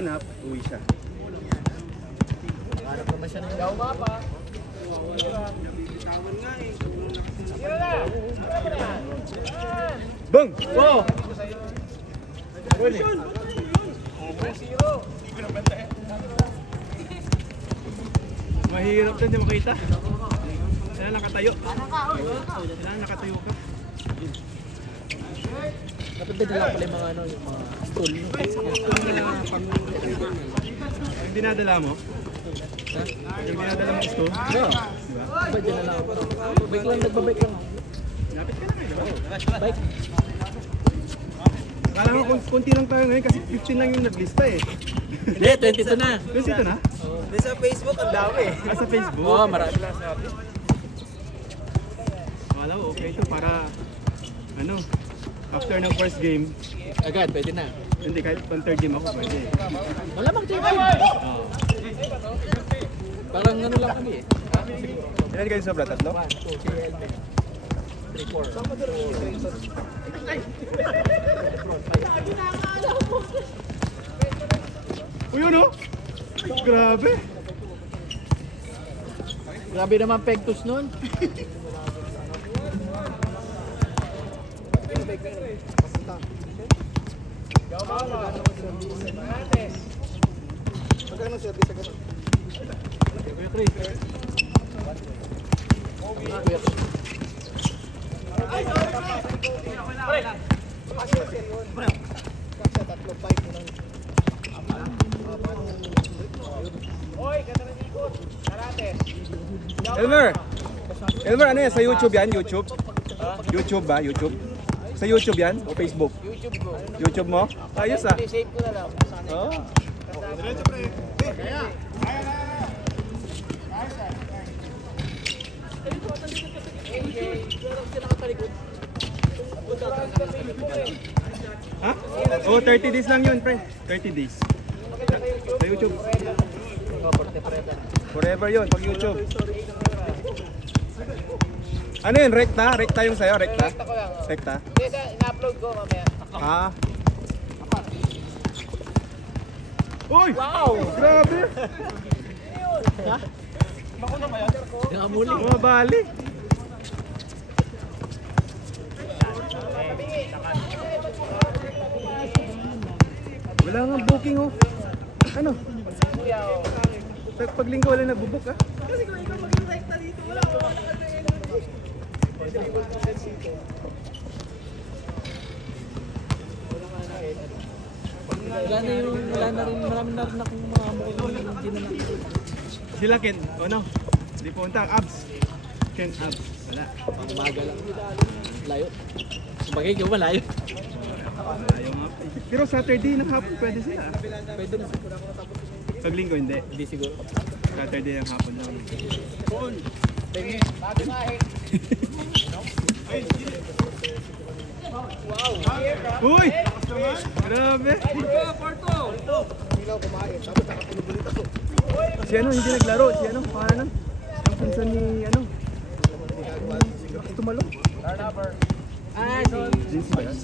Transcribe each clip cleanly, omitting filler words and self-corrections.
Hanap, uwi siya. Hanap naman siya ng yaw mapa. Bang! Oh! Mahirap din yung makita. Kailangan nakatayo. Kailangan nakatayo ka. Dapat din nila pala yung mga ano, yung mga stool. Yung dinadala mo? Ha? Yung dinadala mo stool? No. Bike din na lang ako. Bike lang, nagbabike lang ako. Lapit ka na ngayon. Bike. Akala ko konti lang tayo ngayon kasi 15 lang yung naglista eh. Hindi, 22 na. Kasi ito na? Di sa Facebook, ang dami eh. Sa Facebook? Oo, marami lang. Akala ko okay ito para ano, after ng first game, Agad, pwede na. hindi kahit pang third game ako pwede. Wala bang tibay? Parang ano lang kami eh. Ilan kayo sobra? Tatlo? 1, 2, 3, 4. Uy, ano? Grabe! Grabe naman pektos nun. Magkano service sa ganun? Kuya Chris. Kasi tatlo bike mo ng... Elmer! Elmer, ano yan? Sa YouTube yan? YouTube? YouTube ba? YouTube? Sa YouTube yan? O Facebook? YouTube ko. YouTube mo? Ayos ah. Save ko na lang. Oh. Ha? Oh, 30 days lang yun, pre. 30 days. Sa YouTube. Forever yun, pag YouTube. Ano yun? Rekta? Rekta yung sayo? Rekta? Rekta ko lang. Rekta? Hindi, in-upload ko mamaya. Ah. Uy! Wow! Grabe! Nangamuli. Mga bali. Wala nga booking oh. Ano? Paglinggo wala nagbubook ah. Wala na rin, marami na rin akong mga mukhang hindi na nakikita. Sila Ken, ano? Di punta, abs. Ken, abs. Wala. Umaga lang. Layo. Sabagay, ikaw malayo. Ayaw nga. Pero Saturday ng hapon pwede sila ah. Pwede na. Paglinggo hindi. Hindi siguro. Saturday ng hapon lang. Uy! Grabe! Si ano, hindi naglaro. Si ano, paano? Ang pinsan ni ano? Tumalo. Ah, Jinsi ba yan?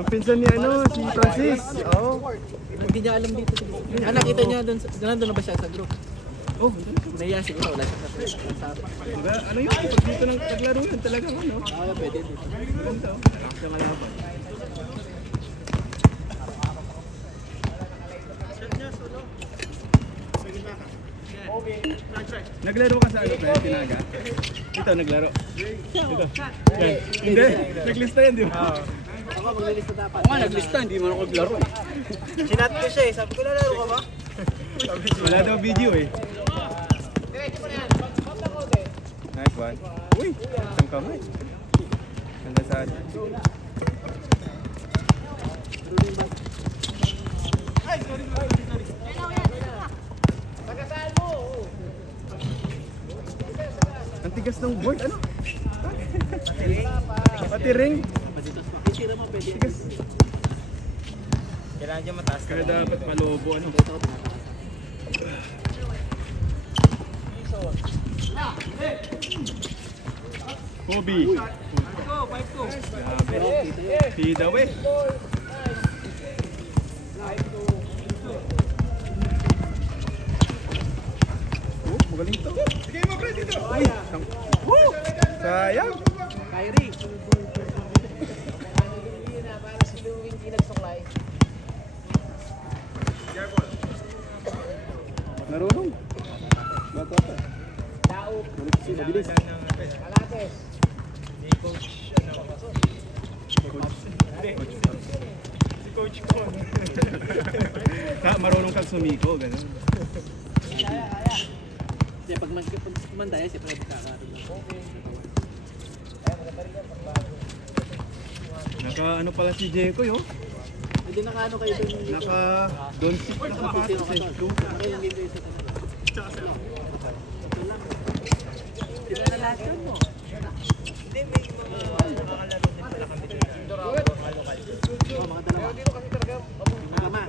Yung pinsan ni ano, si Francis. Oo. hindi niya alam dito. Ah, nakita niya doon. Nandun na ba siya sa group? Oh, Naya siguro, wala siya sa diba? Ano yun? Pag dito ng naglaro yun talagang ano? pwede dito. Ganda oh. Siya kalaban. Naglaro ka sa ano pa Tinaga? Ito naglaro. Ito. Yan. Hindi. Naglista yan, di ba? Ako, maglilista dapat. Naglista, hindi mo ako naglaro eh. Sinat ko siya eh. Sabi ko, lalaro ka ba? Wala daw video eh. Nice one. Uy, isang kamay. Ganda saan. Ang tigas ng board, ano? Pati ring. Tigas. Kailangan dyan mataas Kaya dapat palobo, ano? Kobe. Grabe. Feed away. Galing to. Sige mo, pre, dito. Uy, woo! Sayang. Kyrie. Yun na, para si Luwing di nagsuklay. Narunong. Bato ata. Tao. Mabilis. Kalates. Si Coach Con. Marunong kang sumiko, gano'n. Kaya. Kasi pag mandaya, siyempre magkakaroon. Naka ano pala si Jekoy, oh. Hindi nakaano kayo doon. Naka Don Sip na kapatos eh. Kailan game kayo sa kanila? Sila na lahat yun mo. Hindi, may mga makalaro din pala kami dito. Oo, mga dalawa. Dito kasi talaga, Tama.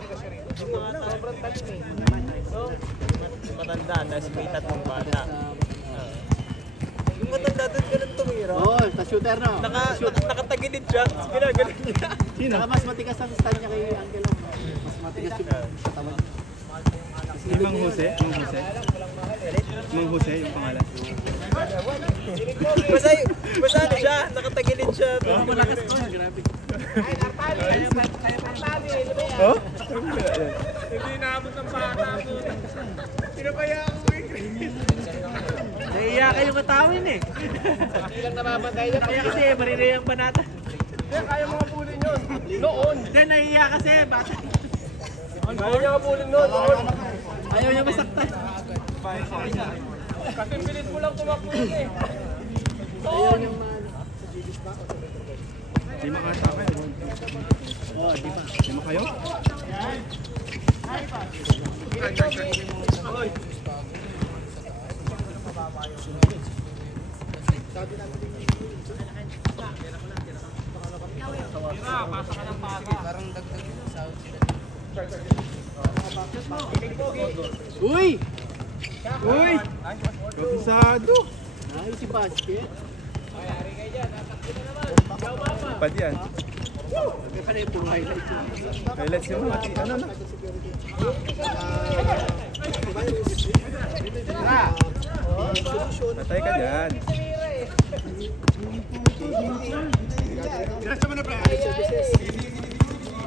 sobrang talim eh. So, yung matanda, nasa may tatlong bata. Yung matanda doon, ganun tumira. Oo, sa shooter no. Nakatagilid siya, tapos ginagalit niya. Sino? Saka mas matigas ang stand niya kay Angelo. Mas matigas yung katawan niya. Si Mang Jose? Mang Jose? Mang Jose yung pangalan. Basta ano siya, nakatagilid siya. Malakas to, grabe. Oh? Hindi naabot ng bata mo. Pinabayaan ko eh. Naiiya kayong katawin eh. Hindi lang namamatay yan. Kaya kasi marinay ang banata. Kaya mga pulin yun. Noon. Hindi, naiiya kasi bata. Kaya niya kapulin noon. Ayaw niya masaktan. Kasi bilis mo lang tumakbo yun eh. Ayaw niya man. Lima ata kayo. Oo, di ba? Lima kayo? Uy! Uy! Kabisado! Ay, si Basket. Pad yan. Kaya pala yung puro highlights. Highlights yung mga ano na. Patay ka dyan.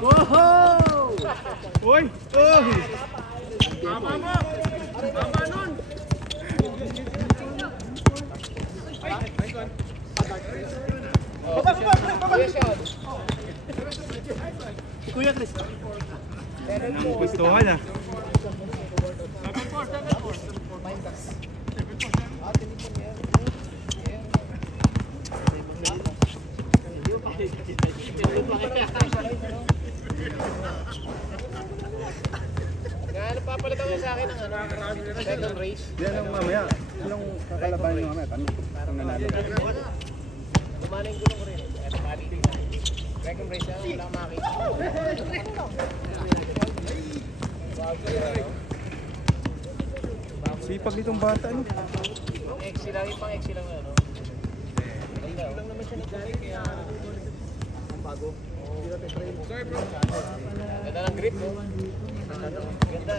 Wow! Uy! Uy! Si Kuya Chris. Yan ang gustuhan ah. Ano papalitan mo sa akin ng second race? Yan ang mamaya. Sinong kakalaban nyo mamaya? Kami. Ang nanalo. Lumana yung gulong ko rin. Eto mali din. Second race yan, wala makita. Sipag nitong bata no. Pang XC lang, yung pang XC lang na ano. Ganda lang naman siya nagdali kaya ang bago. Sorry bro. Ganda ng grip no. Ganda.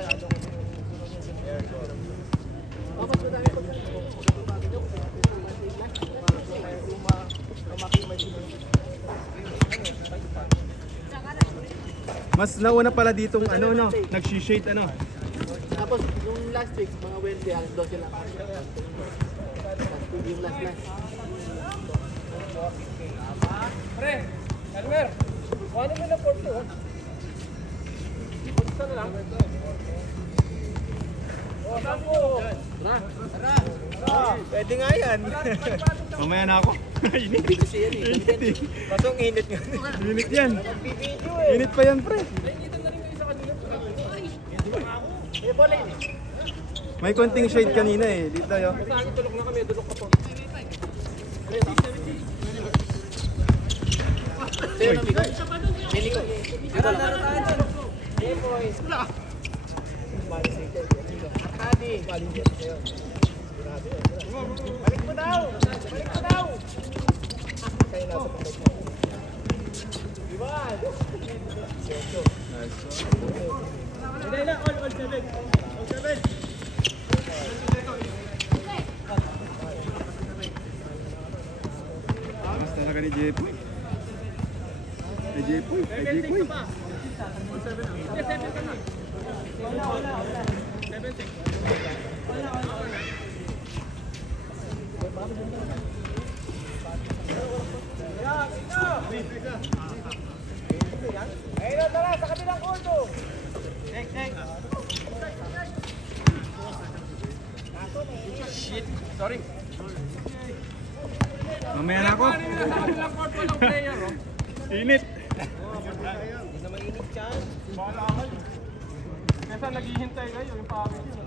Mas nauna pala ditong ano no, nag-shade ano. Tapos, nung last week, mga Wednesday, alas 12 lang. Yung last. Pre, Elmer. Ano mo na port to? Punta na lang. Oh, sako. Tara. Pwede nga yan. Mamaya na ako. Init. Kasi yan eh. Pasong init nga. Init yan. Video eh. Init pa yan pre. May konting shade kanina eh. Dito tayo. Saan tulog na kami, dulok ka po. Sa'yo na, Miko. Miko. Tara na tayo dun. Hey boys. Adi. Balik mo daw. Balik mo daw. Kayo nasa pagkakas mo. Iwan. Hindi na, all 7. All 7. ka ni Jepoy. Kay Jepoy. Kay Jepoy. Ayun, tara, sa kabilang kurso. Shit. Sorry. Mamaya na ako. Sa kabilang court walang player, oh. Init. Hindi na mainit dyan. Kesa naghihintay kayo, yung pangit yun.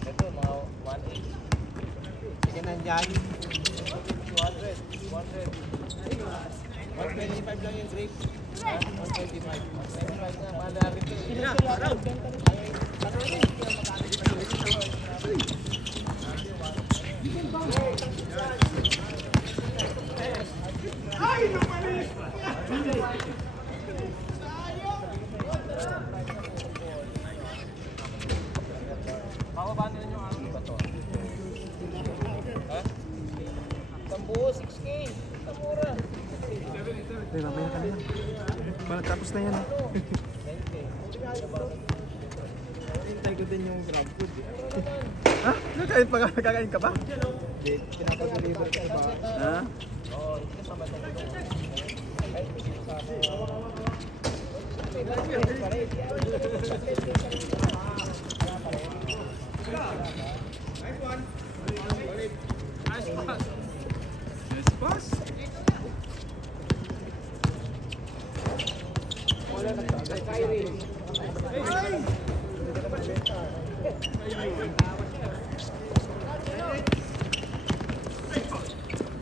Ito, mga 180. Sige na dyan. 200. 125 lang yung grape. 125. 125 na, mahal na rin ito. Bababa na rin yung ano. Ha? Tambuo, 6K. Tamura. Ay, mamaya ka na yan. Tapos na yan. Hintay ko din yung grab food. Ha? Kakain ka ba? Hindi, pinapag-deliver ko ba? Ha? Oo, hindi ka Yes, boss.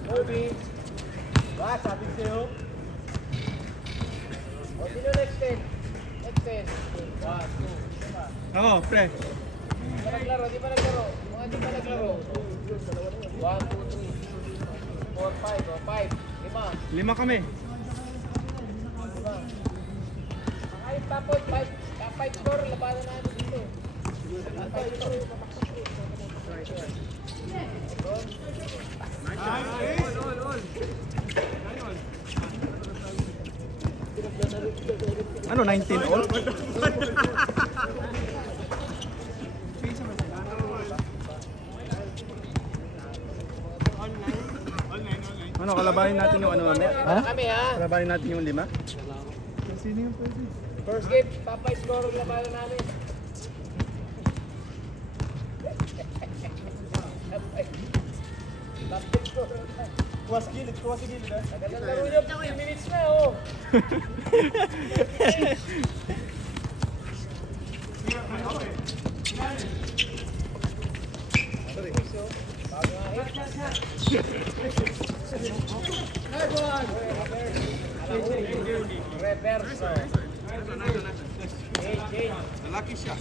Kobe. Ba, sabi sa'yo. O, sino next 10? Next 10. 1, 2, Ako, pre. Di pa naglaro, di pa naglaro. Mga di pa naglaro. 1, 2, 3, 4, 5. O, 5. 5. 5 kami. Ay, tapos 5 score, labanan natin dito. 5 score. Ano, 19 all? Ano, kalabahin natin yung ano mamaya? Ha? Kami ha. Kalabahin natin yung 5? First game, top 5 score, labanan namin. Top 5 score. Kuwas gilid ha. Magandang laro nyo, 3 minutes na oh. Reverso. Lalaki siya.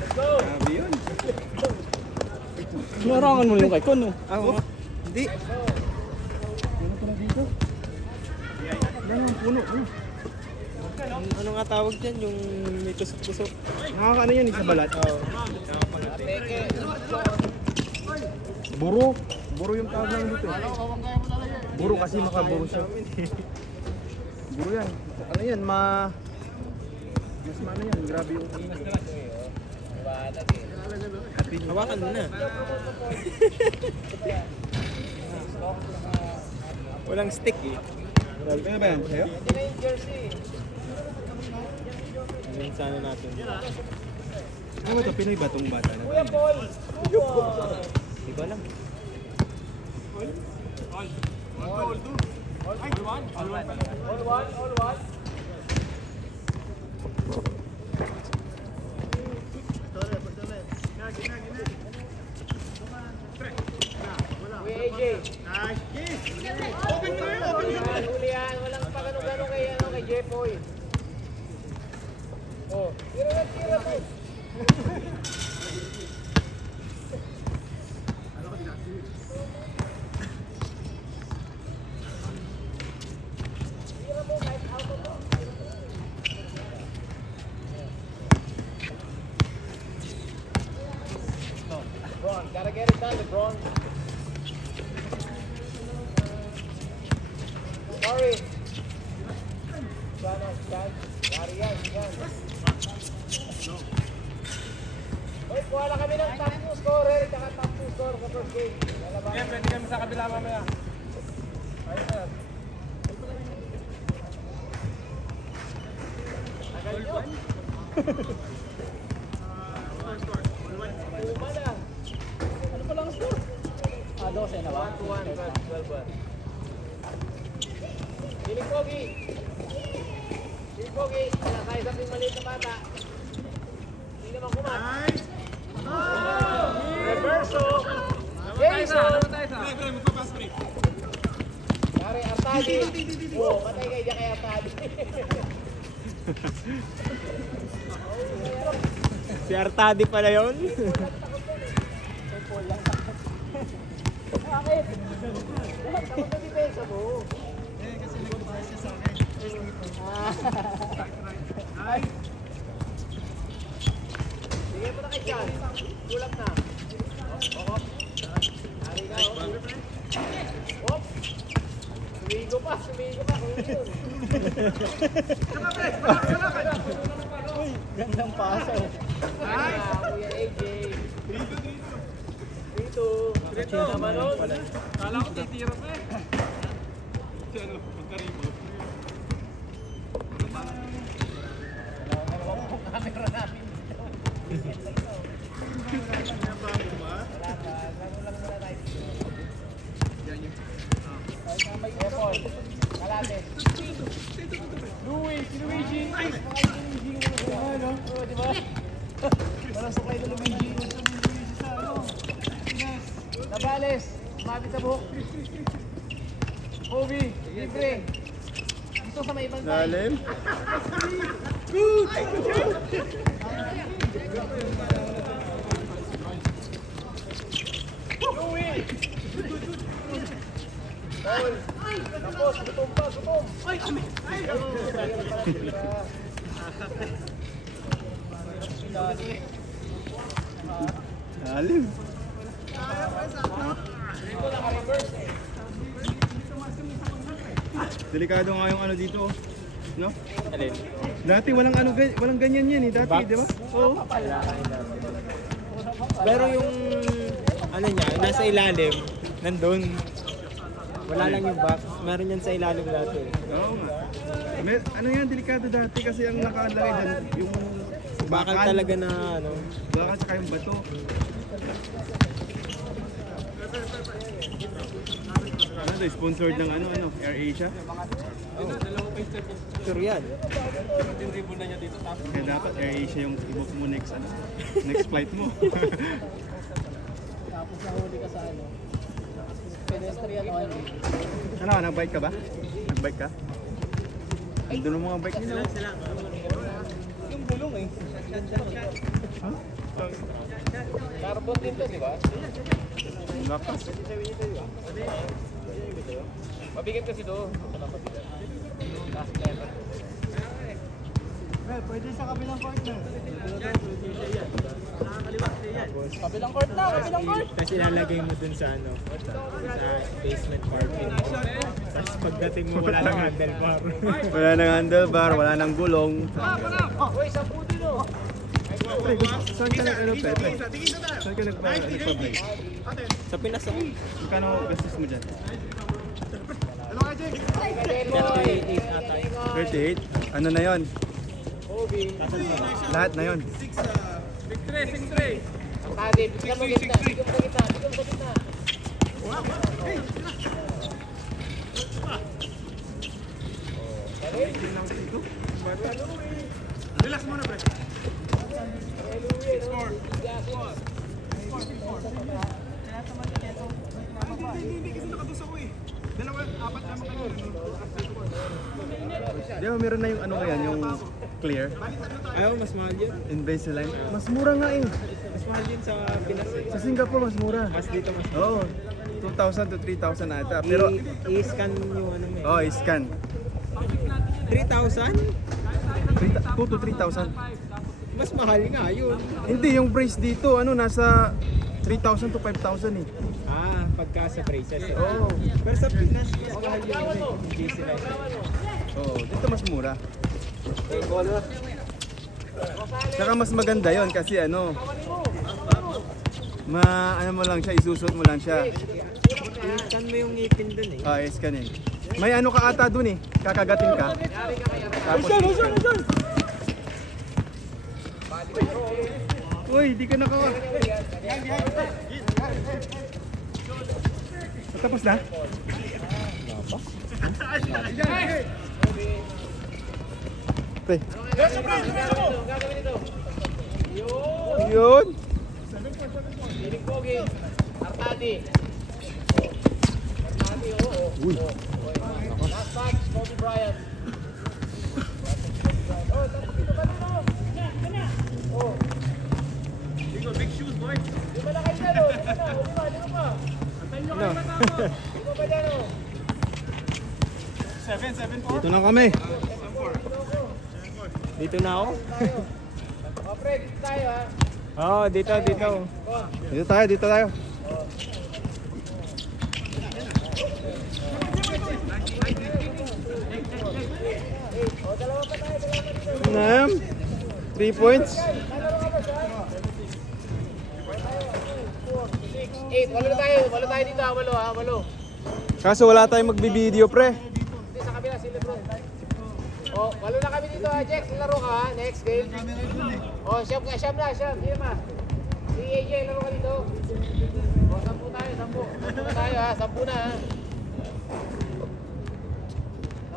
Let's go. Grabe yun. Marangan mo yung kay Kon, no? Ako? Hindi. Ano pala dito? Yan ang puno. Ano nga tawag dyan? Yung may tusok-tusok. Nakakaano yan, sa balat? Oo. Teke. Buro. Buro yung tawag lang dito. Buro kasi makaburo siya. Buro yan. Ano yan, mas maano yan, grabe yung Hawakan mo na. Walang stick eh. Kaya ba yan? Sa'yo? Hindi na yung jersey. Ano sana natin? Ano ba ito? Pinoy ba itong bata na? Kuya Paul. Di ko alam. All one. Kuya AJ. Huli yan. Walang pagano-gano kay Jepoy. Oh, tira mo. Sorry. Yari yan. Hoy, kuha na kami ng top 2 scorer at top 2 score sa first game. Yan, pwede kami sa kabila mamaya. Ayun na. Tagal nyo. Luma na. Ano pa lang ang score? 12 na ba? 1-1, 12-1. Piling Pogi. Piling Pogi. Nakaya sa maliit na bata. Hindi naman kumat. Reverso. Jason. Pare, Artadi. Oo, patay kayo dyan kay Artadi. Si Artadi pala yun. Bakit? Lahat takot na depensa mo. Sige mo na kay Chan. Tulak na. Okop. Hari ka. Hop. Sumigo pa. Kung yun. Gandang paso. Kuya AJ. 3-2. Tama nun. Kala ko titira pa eh. Camera namin. Epon. Kalate. Luigi. Oh, di ba? Parang sakay na Luigi. Nabales. Mabit sa buhok. Obi. Libre. Dito sa may ibang tayo. Lalim. Paul. Tapos, gutom. Ay, kami. Lalim. Dito naka-reverse eh. Delikado nga yung ano dito, oh. No? Alin? Dati walang ganyan yan eh, dati, di ba? Oo. Pero yung ano niya, nasa ilalim, nandun. Wala lang yung box. Meron yan sa ilalim dati. Oo nga. Ano yan, delikado dati kasi ang nakalagay dyan, yung Bakal talaga na ano. bakal tsaka yung bato. Ano to, sponsored ng ano, AirAsia? Sure yan. Kaya dapat AirAsia yung i-book mo next flight mo. Tapos nahuli ka sa ano. Pedestrian only. Ano, nag-bike ka ba? Nag-bike ka? Andun ang mga bike nila. Yung bulong eh. Huh? Carbon din to, di ba? Lakas. Mabigat kasi to. Last letter. Pwede sa kabilang court na. Kabilang court na, kabilang court! Tapos ilalagay mo dun sa ano, sa basement parking. Tapos pagdating mo wala nang handlebar. Wala nang handlebar, wala nang gulong. Uy, 10 din oh! Pre, saan ka Pepe? Saan ka nagpa-bike? Sa Pinas ako. Magkano gastos mo dyan? 38 ata yun. 38? Ano na yon? Obi. Lahat na yon. Ang tadi, bigyan mo gitna, bigyan mo sa gitna. Relax muna, pre. Hindi kasi nakados ako eh. Apat naman kayo. Di ba meron na yung ano yan, yung clear? Ayaw, mas mahal yun. Invisalign. Mas mura nga eh. Mas mahal yun sa Pinas eh. Sa Singapore mas mura. Mas dito mas Oo. 2,000 to 3,000 ata. Pero, i-scan yung ano mo oh, scan. 3,000? 2 to 3,000. Mas mahal nga yun. Hindi, yung brace dito, ano, nasa 3,000 to 5,000 eh. Ah, pagka sa braces. Eh. Oo. Pero sa Pinas, mas mahal yung GC license. Oo, dito mas mura. Saka mas maganda yon kasi ano, ano mo lang siya, isusot mo lang siya. I-scan mo yung ngipin dun eh. Ah, scan eh. May ano ka ata dun eh, kakagatin ka. Tapos i-scan. Uy, di ka nakawa. Tapos na? Pre. Yun. Piling Pogi. Artadi. Artadi, oo. Uy. Last match, Kobe Bryant. Oh, tapos dito ka dito. Oh. Big shoes, boy. Di ba na kayo dyan, oh? Di ba na? Di ba? Di ba pa? Antayin nyo kayo matama. Di ba pa dyan, oh? 7-4. Dito na kami. Dito na ako. Oh, Fred, dito tayo, ha? Oo, dito. Dito tayo. Nam. 3 points. 8, walo na tayo. Walo tayo dito, ha? Walo, ha? Walo. Kaso wala tayong magbibideo, pre. Hindi, sa kabila, si Lebron. Oh, walo na kami dito, ha? Jex, laro ka, ha? Next game. Oh, siyam na. Hindi naman. Si AJ, laro ka dito. Oh, 10 tayo, 10. 10 na tayo, ha? 10 na, ha?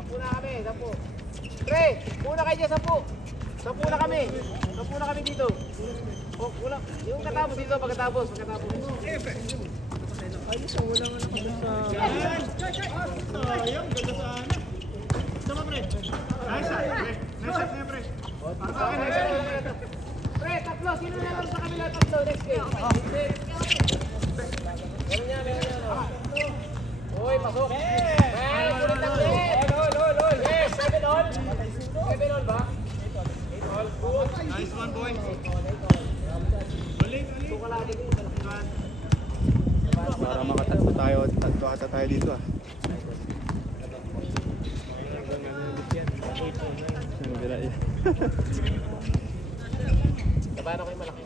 10 na kami, 10. Pre, muna kayo dyan, 10. 10 na kami. 10 na kami dito. Oh, wala. Yung katapos dito, pagkatapos. Pre, tatlo. Sino na lang sa kabila tatlo? Next game. Meron niya. Uy, pasok. Hey, kulit lang din. Yes, 7 all. 7 all ba? 8 all. Good. Nice one, boy. Para makatatlo tayo, tatlo ata tayo dito ah. Ano bila yan? Labanan ko yung malaki.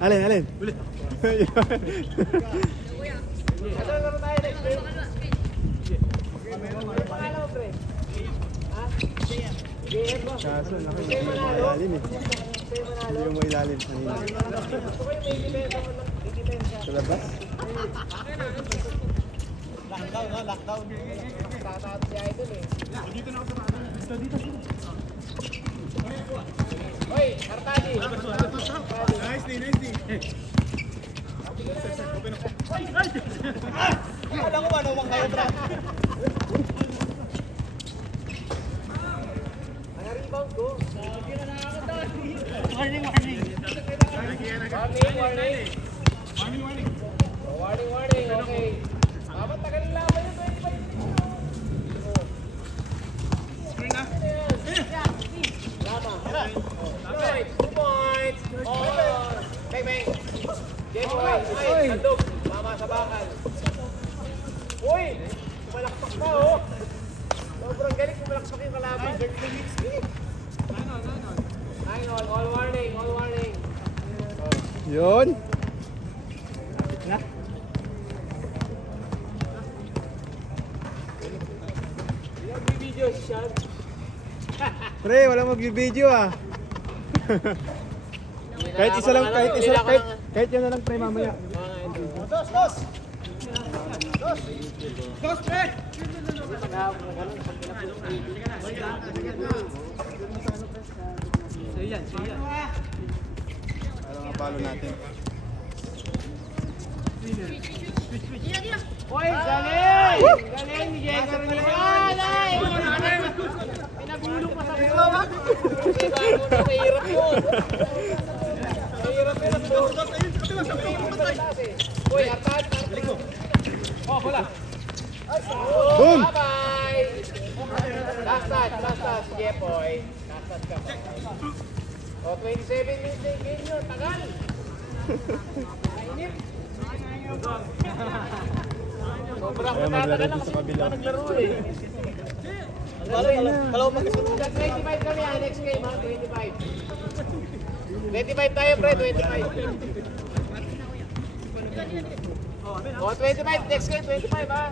Alin? Ano laro tayo next game? Ano pangalan mo, pre? Ha? JM mo? Kaso, naku, hindi mo ilalim eh. Sa'yo manalo? Hindi mo ilalim sa hina. Gusto ko yung may depensa mo. May depensa. Sa labas? Lockdown. Tataat si Idol eh. Dito na ako sa mga. Dito. Hoy, Artadi. Nice day. Alam ko ba naman kayo, bro? Ang rebound ko. Warning. Warning, okay. Dapat tagal ng laban yun, 25 Screen na. Lama. 2 points. Oh. Bang. J-Boy. Ay, sandog. Mama sa bakal. Uy! Kumalakpak na, oh. Sobrang galing kumalakpak yung kalaban. 9 all warning. Yun. Video shot. Pre, wala mag-video ah. Kahit isa lang, kahit yan na lang pre mamaya. Dos, pre! So yan. Para mapalo natin. Uy, galing! Galing ni Diego Ronaldo. Pinagulong pa sa buwan. Mahirap yun. Uy, Artad. Oh, wala. Boom! Bye-bye! Last touch. Jepoy. Last touch ka pa. Oh, 27 minutes na yung game yun. Tagal. Mainip. Sobrang Kaya maglaro matatagal din lang sa kasi kabila. hindi naglaro eh. Kalaw magkasunod. 25 kami ha, next game ha, 25. 25 tayo pre, 25. Oh, 25, next game, 25 ha.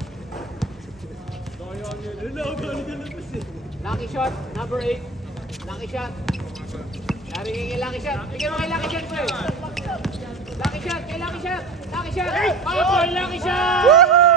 Lucky shot, number 8. Lucky shot. Yari kay lucky shot. Bigyan mo kay lucky shot pre. Lucky shot, kay lucky shot. Lucky shot. Oh, lucky shot!